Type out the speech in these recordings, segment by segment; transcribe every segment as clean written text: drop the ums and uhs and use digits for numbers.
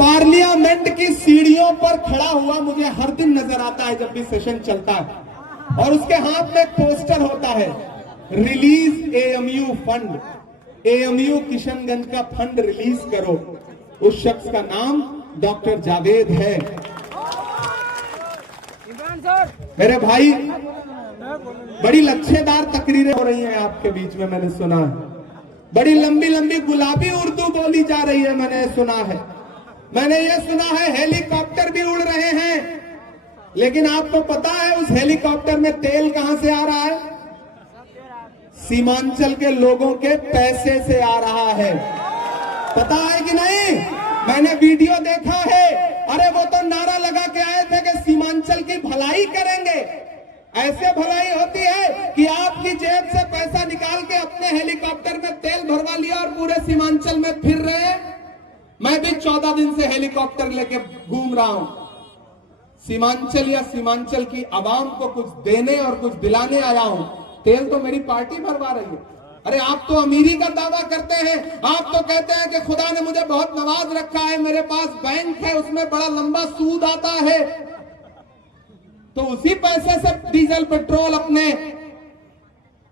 Parliament की सीढ़ियों पर खड़ा हुआ मुझे हर दिन नजर आता है जब भी सेशन चलता है, और उसके हाथ में एक पोस्टर होता है, release AMU fund, AMU Kishanganj का फंड रिलीज करो। उस शख्स का नाम डॉक्टर जावेद है। मेरे भाई, बड़ी लच्छेदार तकरीरें हो रही हैं आपके बीच में, मैंने सुना है। बड़ी लंबी लंबी गुलाबी उर्दू बोली जा रही है, मैंने सुना है। मैंने ये सुना है हेलीकॉप्टर भी उड़ रहे हैं, लेकिन आपको पता है उस हेलीकॉप्टर में तेल कहां से आ रहा है? सीमांचल के लोगों के पैसे से आ रहा है। पता है कि नहीं? मैंने वीडियो देखा है। अरे वो तो नारा लगा के आए थे कि सीमांचल की भलाई करेंगे। ऐसे भलाई होती है कि आपकी जेब से पैसा निकाल के अपने हेलीकॉप्टर में तेल भरवा लिया और पूरे सीमांचल में फिर रहे। मैं भी 14 दिन से हेलीकॉप्टर लेके घूम रहा हूं। सीमांचल या सीमांचल की आवाम को कुछ देने और कुछ दिलाने आया हूं। तेल तो मेरी पार्टी भरवा रही है। अरे आप तो अमीरी का दावा करते हैं, आप तो कहते हैं कि खुदा ने मुझे बहुत नवाज रखा है, मेरे पास बैंक है, उसमें बड़ा लंबा सूद आता है। तो उसी पैसे से डीजल पेट्रोल अपने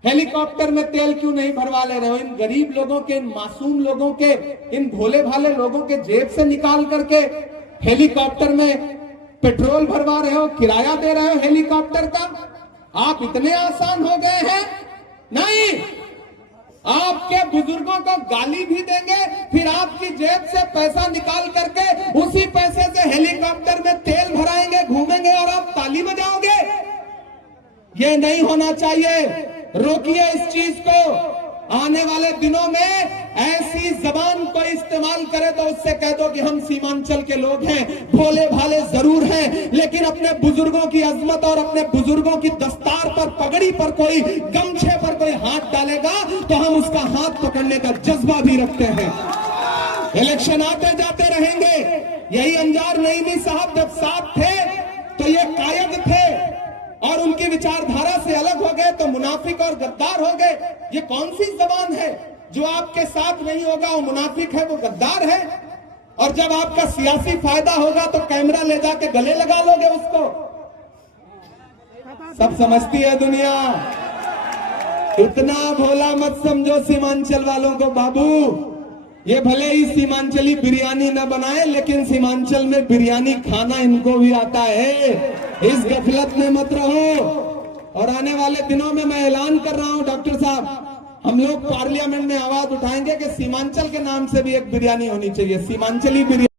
हेलीकॉप्टर में तेल क्यों नहीं भरवा ले रहे हो? इन गरीब लोगों के, इन मासूम लोगों के, इन भोले भाले लोगों के जेब से निकाल करके हेलीकॉप्टर में पेट्रोल भरवा रहे हो, किराया दे रहे हो हेलीकॉप्टर का। आप इतने आसान हो गए हैं? नहीं, आपके बुजुर्गों को गाली भी देंगे, फिर आपकी जेब से पैसा निकाल करके उसी पैसे से हेलीकॉप्टर में तेल भराएंगे, घूमेंगे और आप ताली बजाओगे। ये नहीं होना चाहिए। रोकिए इस चीज को। आने वाले दिनों में ऐसी जबान को इस्तेमाल करे तो उससे कह दो कि हम सीमांचल के लोग हैं, भोले भाले जरूर हैं, लेकिन अपने बुजुर्गों की अजमत और अपने बुजुर्गों की दस्तार पर, पगड़ी पर कोई, गमछे पर कोई हाथ डालेगा तो हम उसका हाथ पकड़ने का जज्बा भी रखते हैं। इलेक्शन आते जाते रहेंगे। यही अंजार नईमी साहब जब साथ थे तो ये कायद थे, और उनकी विचारधारा से अलग हो गए तो मुनाफिक और गद्दार हो गए। ये कौन सी जबान है? जो आपके साथ नहीं होगा वो मुनाफिक है, वो गद्दार है, और जब आपका सियासी फायदा होगा तो कैमरा ले जाके गले लगा लोगे उसको। सब समझती है दुनिया। इतना भोला मत समझो सीमांचल वालों को बाबू। ये भले ही सीमांचली बिरयानी न बनाए, लेकिन सीमांचल में बिरयानी खाना इनको भी आता है। इस गफलत में मत रहो। और आने वाले दिनों में मैं ऐलान कर रहा हूं डॉक्टर साहब, हम लोग पार्लियामेंट में आवाज उठाएंगे कि सीमांचल के नाम से भी एक बिरयानी होनी चाहिए, सीमांचली बिरयानी।